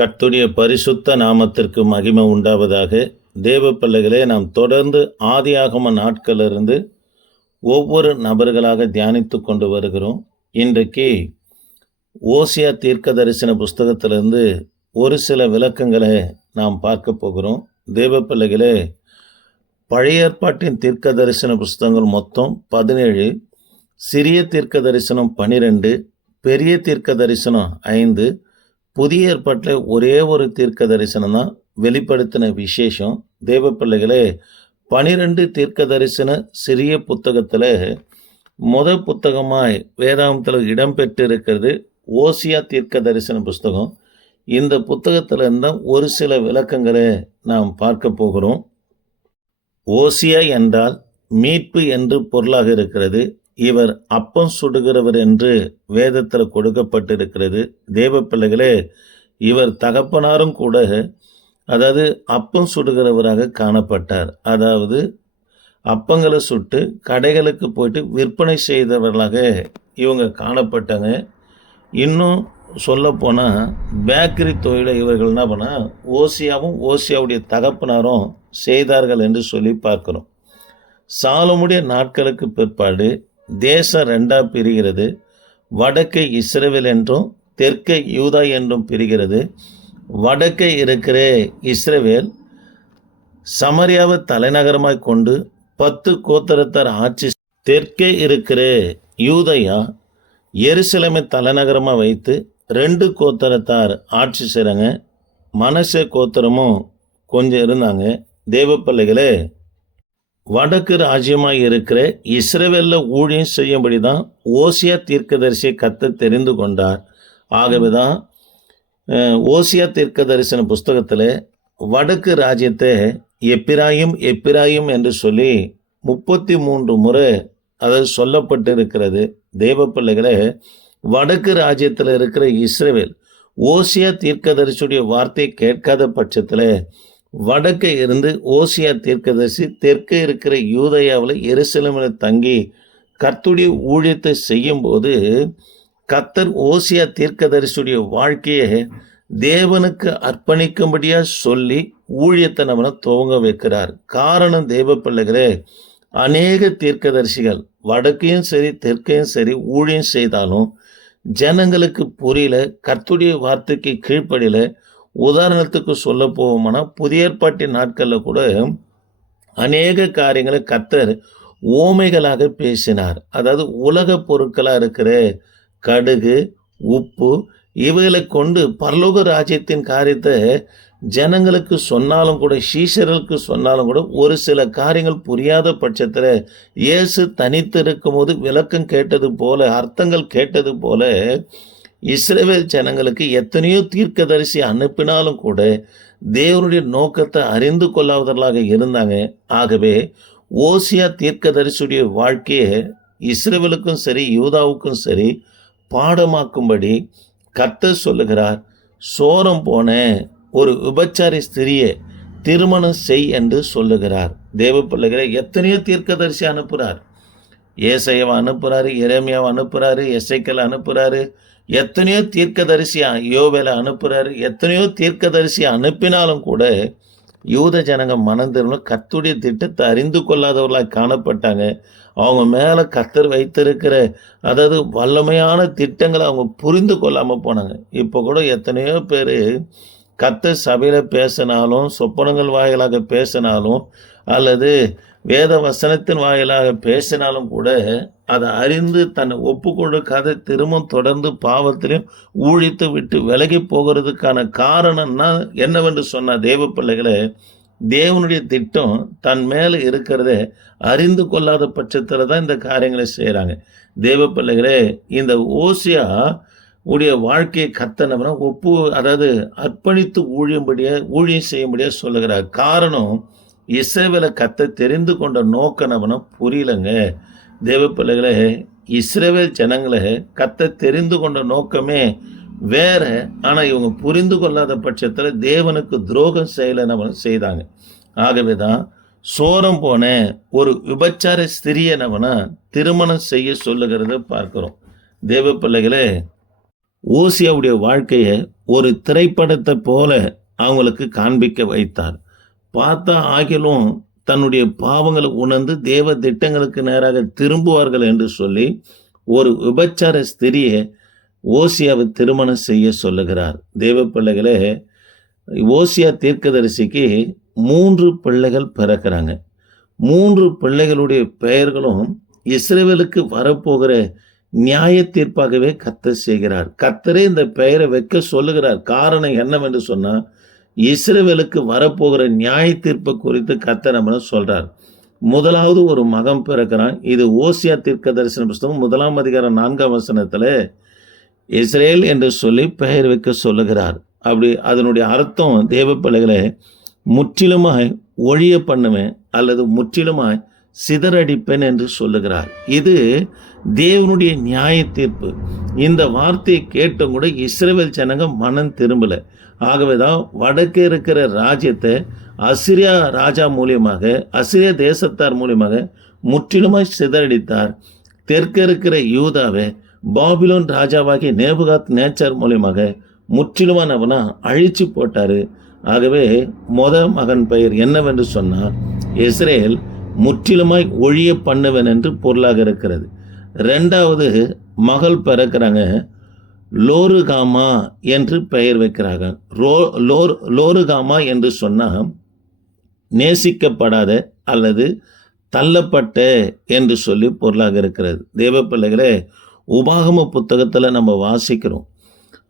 கர்த்துடைய பரிசுத்த நாமத்திற்கு மகிமை உண்டாவதாக. தேவ பிள்ளைகளே நாம் தொடர்ந்து ஆதியாகம நாட்களிலிருந்து ஒவ்வொரு நபர்களாக தியானித்து கொண்டு வருகிறோம். இன்றைக்கு ஓசியா தீர்க்க தரிசன புஸ்தகத்திலிருந்து ஒரு சில விளக்கங்களை நாம் பார்க்க போகிறோம். தேவ பிள்ளைகளே பழைய ஏற்பாட்டின் தீர்க்க தரிசன புஸ்தகங்கள் மொத்தம் பதினேழு சிறிய தீர்க்க தரிசனம் பனிரெண்டு பெரிய தீர்க்க தரிசனம் ஐந்து புதிய ஏற்பாட்டில் ஒரே ஒரு தீர்க்க தரிசனம் தான் வெளிப்படுத்தின விசேஷம். தேவ பிள்ளைகளே பனிரெண்டு தீர்க்க தரிசன சிறிய புத்தகத்தில் முத புத்தகமாய் வேதாந்தத்தில் இடம்பெற்றிருக்கிறது ஓசியா தீர்க்க தரிசன புஸ்தகம். இந்த புத்தகத்தில் இருந்தால் ஒரு சில விளக்கங்களை நாம் பார்க்க போகிறோம். ஓசியா என்றால் மீட்பு என்று பொருளாக இருக்கிறது. இவர் அப்பம் சுடுகிறவர் என்று வேதத்தில் கொடுக்கப்பட்டிருக்கிறது. தேவ பிள்ளைகளே இவர் தகப்பனாரும் கூட அதாவது அப்பம் சுடுகிறவராக காணப்பட்டார். அதாவது அப்பங்களை சுட்டு கடைகளுக்கு போயிட்டு விற்பனை செய்தவர்களாக இவங்க காணப்பட்டாங்க. இன்னும் சொல்லப்போனால் பேக்கரி தொழிலை இவர்கள் என்ன பண்ணால் ஓசியாவும் ஓசியாவுடைய தகப்பனாரும் செய்தார்கள் என்று சொல்லி பார்க்குறோம். சாலமுடைய நாட்களுக்கு பிற்பாடு தேசம் ரெண்டா பிரிகிறது. வடக்கே இஸ்ரேல் என்றும் தெற்கே யூதா என்றும் பிரிகிறது. வடக்கே இருக்கிற இஸ்ரேவேல் சமரியாவை தலைநகரமாய் கொண்டு பத்து கோத்தரத்தார் ஆட்சி தெற்கே இருக்கிற யூதையா எருசலேமை தலைநகரமாக வைத்து ரெண்டு கோத்தரத்தார் ஆட்சி செய்கிறாங்க மனச கோத்தரமும் கொஞ்சம் இருந்தாங்க. தேவ பிள்ளைகளே வடக்கு ராஜ்யமாக இருக்கிற இஸ்ரேவேலில் ஊழியம் செய்யும்படி தான் ஓசியா தீர்க்கதரிசியை கத்த தெரிந்து கொண்டார். ஆகவே தான் ஓசியா தீர்க்க தரிசன புஸ்தகத்தில் வடக்கு ராஜ்யத்தை எப்பிராயும் எப்பிராயும் என்று சொல்லி முப்பத்தி மூன்று முறை அது சொல்லப்பட்டு இருக்கிறது தேவ பிள்ளைகளை வடக்கு ராஜ்யத்தில் இருக்கிற இஸ்ரேவேல் ஓசியா தீர்க்கதரிசியுடைய வார்த்தையை கேட்காத பட்சத்தில் வடக்கே இருந்து ஓசியா தீர்க்கதரிசி தெற்கே இருக்கிற யூதயாவில் எருசலமில் தங்கி கர்த்துடைய ஊழியத்தை செய்யும்போது கத்தர் ஓசியா தீர்க்கதரிசியுடைய வாழ்க்கையை தேவனுக்கு அர்ப்பணிக்கும்படியா சொல்லி ஊழியத்தை நம்மளை துவங்க வைக்கிறார். காரணம் தேவ பிள்ளைகளே அநேக தீர்க்கதரிசிகள் வடக்கையும் சரி தெற்கையும் சரி ஊழியம் செய்தாலும் ஜனங்களுக்கு புரியல கர்த்துடைய வார்த்தைக்கு கீழ்ப்படியில் உதாரணத்துக்கு சொல்ல போவோம்னா புதிய ஏற்பாட்டின் நாட்களில் கூட அநேக காரியங்களை கத்தர் ஓமைகளாக பேசினார். அதாவது உலக பொருட்களாக இருக்கிற கடுகு உப்பு இவைகளை கொண்டு பரலோக ராஜ்யத்தின் காரியத்தை ஜனங்களுக்கு சொன்னாலும் கூட சீஷர்களுக்கு சொன்னாலும் கூட ஒரு சில காரியங்கள் புரியாத பட்சத்தில் இயேசு தனித்து இருக்கும்போது விளக்கம் கேட்டது போல அர்த்தங்கள் கேட்டது போல இஸ்ரேவேல் ஜனங்களுக்கு எத்தனையோ தீர்க்கதரிசி அனுப்பினாலும் கூட தேவனுடைய நோக்கத்தை அறிந்து கொள்ளாதவர்களாக இருந்தாங்க. ஆகவே ஓசியா தீர்க்கதரிசியுடைய வாழ்க்கையை இஸ்ரேவலுக்கும் சரி யூதாவுக்கும் சரி பாடமாக்கும்படி கர்த்தர் சொல்லுகிறார் சோரம் போன ஒரு விபச்சாரி ஸ்திரியை திருமணம் செய் என்று சொல்லுகிறார். தேவ பிள்ளைகளை எத்தனையோ தீர்க்கதரிசி அனுப்புகிறார் ஏசையவை அனுப்புகிறாரு இறைமையாவை அனுப்புகிறாரு எசைக்கல் அனுப்புகிறாரு எத்தனையோ தீர்க்கதரிசி யோவேல அனுப்புகிறாரு எத்தனையோ தீர்க்கதரிசி அனுப்பினாலும் கூட யூத ஜனங்க மனம் கத்துடைய திட்டத்தை அறிந்து கொள்ளாதவர்களாக காணப்பட்டாங்க. அவங்க மேலே கத்தர் வைத்திருக்கிற அதாவது வல்லமையான திட்டங்களை அவங்க புரிந்து கொள்ளாமல் போனாங்க. இப்போ கூட எத்தனையோ பேர் கத்தர் சபையில் பேசினாலும் சொப்பனங்கள் வாயிலாக பேசினாலும் அல்லது வேத வசனத்தின் வாயிலாக பேசினாலும் கூட அதை அறிந்து தன்னை ஒப்பு கொடுக்காத திரும்ப தொடர்ந்து பாவத்திலையும் ஊழித்து விட்டு விலகி போகிறதுக்கான காரணம்னா என்னவென்று சொன்ன தேவ பிள்ளைகளை தேவனுடைய திட்டம் தன் மேலே இருக்கிறத அறிந்து கொள்ளாத பட்சத்தில் தான் இந்த காரியங்களை செய்கிறாங்க தேவ பிள்ளைகளே இந்த ஓசியா உடைய வாழ்க்கையை கத்தனவன ஒப்பு அதாவது அர்ப்பணித்து ஊழியும்படியாக ஊழியம் செய்யும்படியா சொல்லுகிறார். காரணம் இஸ்ரேவேலை கத்த தெரிந்து கொண்ட நோக்கனவனும் புரியலங்க. தேவ பிள்ளைகளே இஸ்ரேவேல் ஜனங்களை கத்த தெரிந்து கொண்ட நோக்கமே வேற. ஆனால் இவங்க புரிந்து கொள்ளாத பட்சத்தில் தேவனுக்கு துரோகம் செய்யலைன்னு செய்தாங்க. ஆகவே தான் சோரம் போன ஒரு விபச்சார ஸ்திரியனவனை திருமணம் செய்ய சொல்லுகிறத பார்க்குறோம். தேவ பிள்ளைகளே ஓசியாவுடைய வாழ்க்கையை ஒரு திரைப்படத்தை போல அவங்களுக்கு காண்பிக்க வைத்தார். பார்த்தா ஆகிலும் தன்னுடைய பாவங்களை உணர்ந்து தேவ திட்டங்களுக்கு நேராக திரும்புவார்கள் என்று சொல்லி ஒரு விபச்சார ஸ்திரியை ஓசியாவை திருமணம் செய்ய சொல்லுகிறார். தேவ பிள்ளைகளே ஓசியா தீர்க்கதரிசிக்கு மூன்று பிள்ளைகள் பிறக்கிறாங்க. மூன்று பிள்ளைகளுடைய பெயர்களும் இஸ்ரேவேலுக்கு வரப்போகிற நியாய தீர்ப்பாகவே கத்தர் செய்கிறார். கத்தரே இந்த பெயரை வைக்க சொல்லுகிறார். காரணம் என்னவென்று சொன்னால் இஸ்ரேவேலுக்கு வரப்போகிற நியாய தீர்ப்பு குறித்து கத்தர் நம்மள சொல்றார். முதலாவது ஒரு மகம் பிறக்கிறான். இது ஓசியா தீர்க்க தரிசன புஸ்தகம் முதலாம் அதிகாரம் நான்காம் வசனத்தில் இஸ்ரேல் என்று சொல்லி பெயர் வைக்க சொல்லுகிறார். அப்படி அதனுடைய அர்த்தம் தேவ பிள்ளைகளை முற்றிலுமாய் ஒழிய பண்ணுவேன் அல்லது முற்றிலுமாய் சிதறடிப்பேன் என்று சொல்லுகிறார். இது தேவனுடைய நியாய தீர்ப்பு. இந்த வார்த்தையை கேட்டும் கூட இஸ்ரேல் ஜனங்க மனம் திரும்பலை. ஆகவே தான் வடக்கே இருக்கிற ராஜ்யத்தை அசிரியா ராஜா மூலியமாக அசிரிய தேசத்தார் மூலியமாக முற்றிலுமாய் சிதறடித்தார். தெற்கு இருக்கிற யூதாவை பாபிலோன் ராஜாவாகிய நேபுகாத் நேச்சர் மூலியமாக முற்றிலுமானவனா அழிச்சு போட்டார். ஆகவே மொத மகன் பெயர் என்னவென்று சொன்னால் இஸ்ரேல் முற்றிலுமாய் ஒழிய பண்ணுவேன் என்று பொருளாக இருக்கிறது. ரெண்டாவது மகள் பிறக்கிறாங்க லோருகாமா என்று பெயர் வைக்கிறார்கள். ரோ லோர் லோருகாமா என்று சொன்னால் நேசிக்கப்படாத அல்லது தள்ளப்பட்ட என்று சொல்லி பொருளாக இருக்கிறது. தேவ பிள்ளைகளே உபாகம புத்தகத்தில் நம்ம வாசிக்கிறோம்.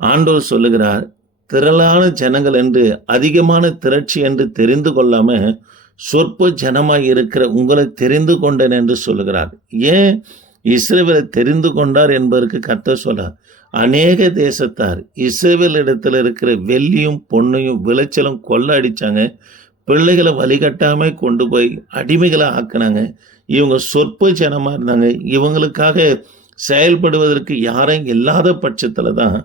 ஆண்டோர் சொல்லுகிறார் திரளான ஜனங்கள் என்று அதிகமான திரட்சி என்று தெரிந்து கொள்ளாமல் சொற்ப ஜனமாக இருக்கிற உங்களை தெரிந்து கொண்டேன் என்று சொல்லுகிறார். ஏன்? இஸ்ரேவரை தெரிந்து கொண்டார் என்பதற்கு கத்த சொல்றார் அநேக தேசத்தார் இஸ்ரேவேல் இடத்துல இருக்கிற வெள்ளியும் பொண்ணையும் விளைச்சலும் கொள்ள அடித்தாங்க பிள்ளைகளை வழிகட்டாமல் கொண்டு போய் அடிமைகளை ஆக்குனாங்க. இவங்க சொற்ப ஜனமாக இருந்தாங்க. இவங்களுக்காக செயல்படுவதற்கு யாரும் இல்லாத பட்சத்தில் தான்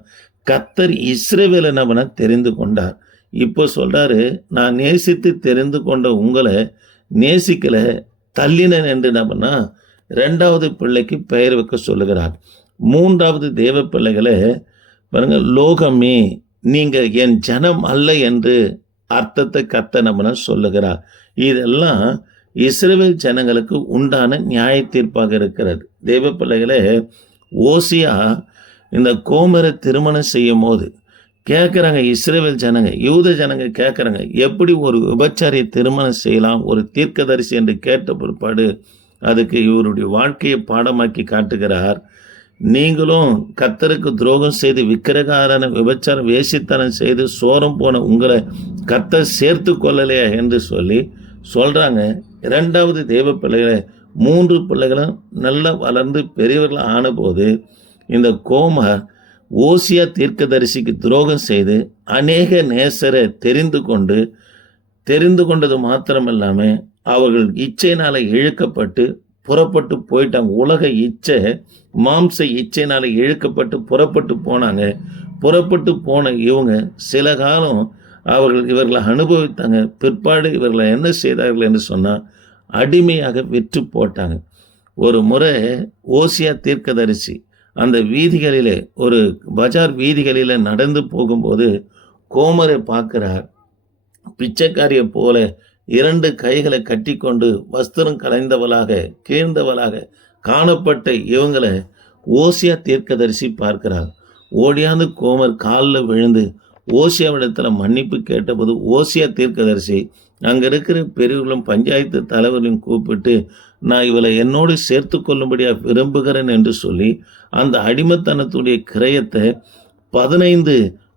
கத்தர் இஸ்ரேவேல் என்னவன தெரிந்து கொண்டார். இப்போ சொல்கிறாரு நான் நேசித்து தெரிந்து கொண்ட உங்களை நேசிக்கலை தள்ளினன் என்று என்ன பண்ணால் ரெண்டாவது பிள்ளைக்கு பெயர் வைக்க சொல்லுகிறார். மூன்றாவது தேவ பிள்ளைகளை பாருங்க லோகமே நீங்கள் என் ஜனம் அல்ல என்று அர்த்தத்தை கத்த நம்மன சொல்லுகிறார். இதெல்லாம் இஸ்ரேல் ஜனங்களுக்கு உண்டான நியாய தீர்ப்பாக இருக்கிறது. தேவ பிள்ளைகளே ஓசியா இந்த கோமரை திருமணம் செய்யும் போது கேட்குறாங்க இஸ்ரேல் ஜனங்க யூத ஜனங்க கேட்குறாங்க எப்படி ஒரு விபச்சாரியை திருமணம் செய்யலாம்? ஒரு தீர்க்கதரிசி என்று கேட்ட பிற்பாடு அதுக்கு இவருடைய வாழ்க்கையை பாடமாக்கி காட்டுகிறார். நீங்களும் கத்தருக்கு துரோகம் செய்து விக்கிரகாரன விபச்சாரம் வேசித்தனம் செய்து சோரம் போன உங்களை கத்தர் சேர்த்து கொள்ளலையா என்று சொல்லி சொல்கிறாங்க இரண்டாவது தெய்வ பிள்ளைகளை மூன்று பிள்ளைகளும் நல்லா வளர்ந்து பெரியவர்கள் ஆனபோது இந்த கோமர் ஓசியா தீர்க்கதரிசிக்கு துரோகம் செய்து அநேக நேசரை தெரிந்து கொண்டு தெரிந்து கொண்டது மாத்திரமில்லாம அவர்கள் இச்சையினால் இழுக்கப்பட்டு புறப்பட்டு போயிட்டாங்க. உலக இச்சை மாம்ச இச்சையினால இழுக்கப்பட்டு புறப்பட்டு போனாங்க. புறப்பட்டு போன இவங்க சில காலம் அவர்கள் இவர்களை அனுபவித்தாங்க. பிற்பாடு இவர்களை என்ன செய்தார்கள் என்று சொன்னால் அடிமையாக விற்று போட்டாங்க. ஒரு முறை ஓசியா தீர்க்கதரிசி அந்த வீதிகளிலே ஒரு பஜார் வீதிகளில் நடந்து போகும்போது கோமரை பார்க்குறார். பிச்சைக்காரியை போல இரண்டு கைகளை கட்டிக்கொண்டு வஸ்திரம் கலைந்தவளாக கீழ்ந்தவளாக காணப்பட்ட இவங்களை ஓசியா தீர்க்கதரிசி பார்க்கிறார். ஓடியாந்து கோமர் காலில் விழுந்து ஓசியாவிடத்தில் மன்னிப்பு கேட்டபோது ஓசியா தீர்க்கதரிசி அங்கே இருக்கிற பெரியவர்களும் பஞ்சாயத்து தலைவர்களையும் கூப்பிட்டு நான் இவளை என்னோடு சேர்த்து கொள்ளும்படியாக விரும்புகிறேன் என்று சொல்லி அந்த அடிமத்தனத்துடைய கிரயத்தை பதினைந்து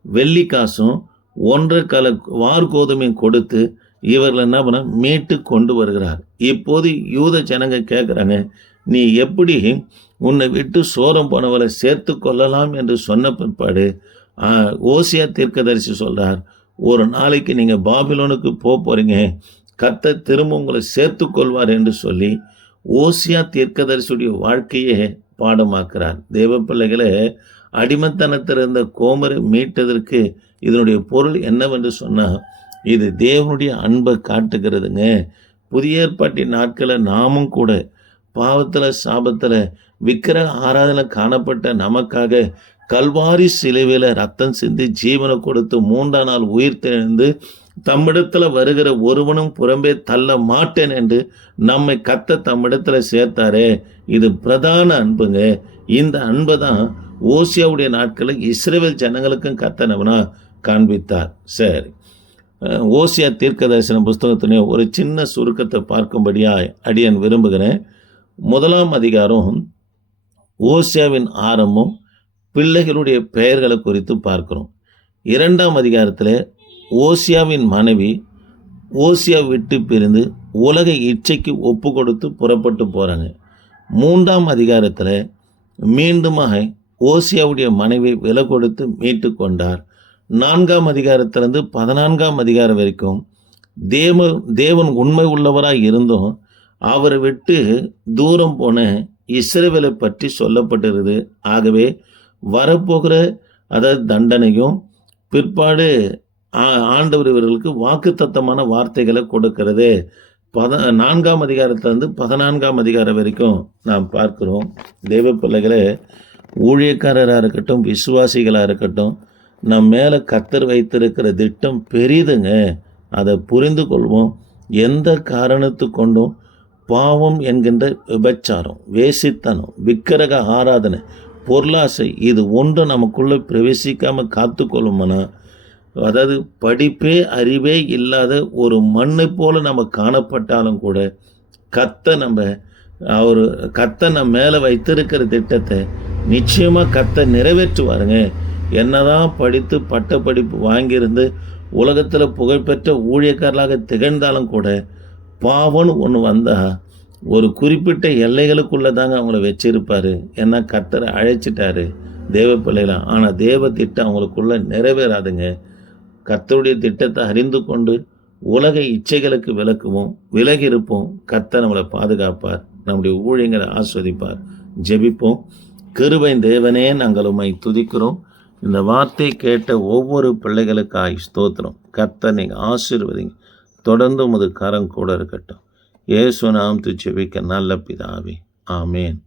வெள்ளி காசும் ஒன்றரை கல வார் கோதுமையும் கொடுத்து இவர்கள் என்ன பண்ண மீட்டு கொண்டு வருகிறார். இப்போது யூத ஜனங்க கேட்குறாங்க நீ எப்படி உன்னை விட்டு சோரம் போனவரை சேர்த்து கொள்ளலாம்? என்று சொன்ன பிற்பாடு ஓசியா தீர்க்கதரிசி சொல்கிறார் ஒரு நாளைக்கு நீங்கள் பாபிலோனுக்கு போக போகிறீங்க கத்த திரும்ப உங்களை சேர்த்து கொள்வார் என்று சொல்லி ஓசியா தீர்க்கதரிசியுடைய வாழ்க்கையே பாடமாக்குறார். தெய்வ பிள்ளைகளை அடிமத்தனத்தில் இருந்த கோமரை மீட்டதற்கு இதனுடைய பொருள் என்னவென்று சொன்னால் இது தேவனுடைய அன்பை காட்டுகிறதுங்க. புதிய ஏற்பாட்டின் நாட்களில் நாமும் கூட பாவத்தில் சாபத்தில் விக்கிரக ஆராதனை காணப்பட்ட நமக்காக கல்வாரி சிலுவையில் ரத்தம் சிந்தி ஜீவனை கொடுத்து மூன்றாம் நாள் உயிர் தெழுந்து தம்மிடத்தில் வருகிற ஒருவனும் புறம்பே தள்ள மாட்டேன் என்று நம்மை கத்த தம்மிடத்தில் சேர்த்தாரே. இது பிரதான அன்புங்க. இந்த அன்பை தான் ஓசியாவுடைய நாட்களில் இஸ்ரேல் ஜனங்களுக்கும் கத்தனவனா காண்பித்தார். சரி. ஓசியா தீர்க்க தரிசன புஸ்தகத்தினே ஒரு சின்ன சுருக்கத்தை பார்க்கும்படியா அடியன் விரும்புகிறேன். முதலாம் அதிகாரம் ஓசியாவின் ஆரம்பம் பிள்ளைகளுடைய பெயர்களை குறித்து பார்க்குறோம். இரண்டாம் அதிகாரத்தில் ஓசியாவின் மனைவி ஓசியா விட்டு பிரிந்து உலக இச்சைக்கு ஒப்பு கொடுத்து புறப்பட்டு போகிறாங்க மூன்றாம் அதிகாரத்தில் மீண்டுமாக ஓசியாவுடைய மனைவி விலை கொடுத்து மீட்டு கொண்டார். நான்காம் அதிகாரத்திலிருந்து பதினான்காம் அதிகாரம் வரைக்கும் தேவ தேவன் உண்மை உள்ளவராக இருந்தும் அவரை விட்டு தூரம் போன இஸ்ரேவேலை பற்றி சொல்லப்பட்டிருது ஆகவே வரப்போகிற அதாவது தண்டனையும் பிற்பாடு ஆ- ஆண்டவர் இவர்களுக்கு வாக்குத்தத்தமான வார்த்தைகளை கொடுக்கிறது. பத நான்காம் அதிகாரத்திலிருந்து பதினான்காம் அதிகாரம் வரைக்கும் நாம் பார்க்கிறோம். தெய்வ பிள்ளைகளை ஊழியக்காரராக இருக்கட்டும் விசுவாசிகளாக இருக்கட்டும் நம் மேலே கத்தர் வைத்திருக்கிற திட்டம் பெரிதுங்க. அதை புரிந்து கொள்வோம். எந்த காரணத்து கொண்டும் பாவம் என்கின்ற விபச்சாரம் வேசித்தனம் விக்கிரக ஆராதனை பொருளாசை இது ஒன்று நமக்குள்ளே பிரவேசிக்காமல் காத்துக்கொள்ளுமனா? அதாவது படிப்பே அறிவே இல்லாத ஒரு மண்ணை போல் நம்ம காணப்பட்டாலும் கூட கத்த நம்ம அவர் கத்தை நம்ம மேலே வைத்திருக்கிற திட்டத்தை நிச்சயமாக கத்தை நிறைவேற்றுவாருங்க. என்னதான் படித்து பட்ட படிப்பு வாங்கியிருந்து உலகத்தில் புகழ்பெற்ற ஊழியக்காரர்களாக திகழ்ந்தாலும் கூட பாவம்னு ஒன்று வந்தால் ஒரு குறிப்பிட்ட எல்லைகளுக்குள்ளே தாங்க அவங்கள வச்சிருப்பார். ஏன்னா கத்தரை அழைச்சிட்டாரு தேவ பிள்ளைலாம் ஆனால் தேவ திட்டம் அவங்களுக்குள்ள நிறைவேறாதுங்க. கத்தருடைய திட்டத்தை அறிந்து கொண்டு உலக இச்சைகளுக்கு விலக்குவோம் விலகி இருப்போம். கர்த்தர் நம்மளை பாதுகாப்பார் நம்முடைய ஊழியங்களை ஆஸ்வதிப்பார். ஜெபிப்போம். கிருபை தேவனே நாங்கள் உண்மை துதிக்கிறோம். இந்த வார்த்தை கேட்ட ஒவ்வொரு பிள்ளைகளுக்காய் ஸ்தோத்திரம். கர்த்தர் நீங்கள் ஆசீர்வதிங்க. தொடர்ந்து உமது கரம் கூட இருக்கட்டும். இயேசு நாம் துச்செவிக்க நல்ல பிதாவே. ஆமேன்.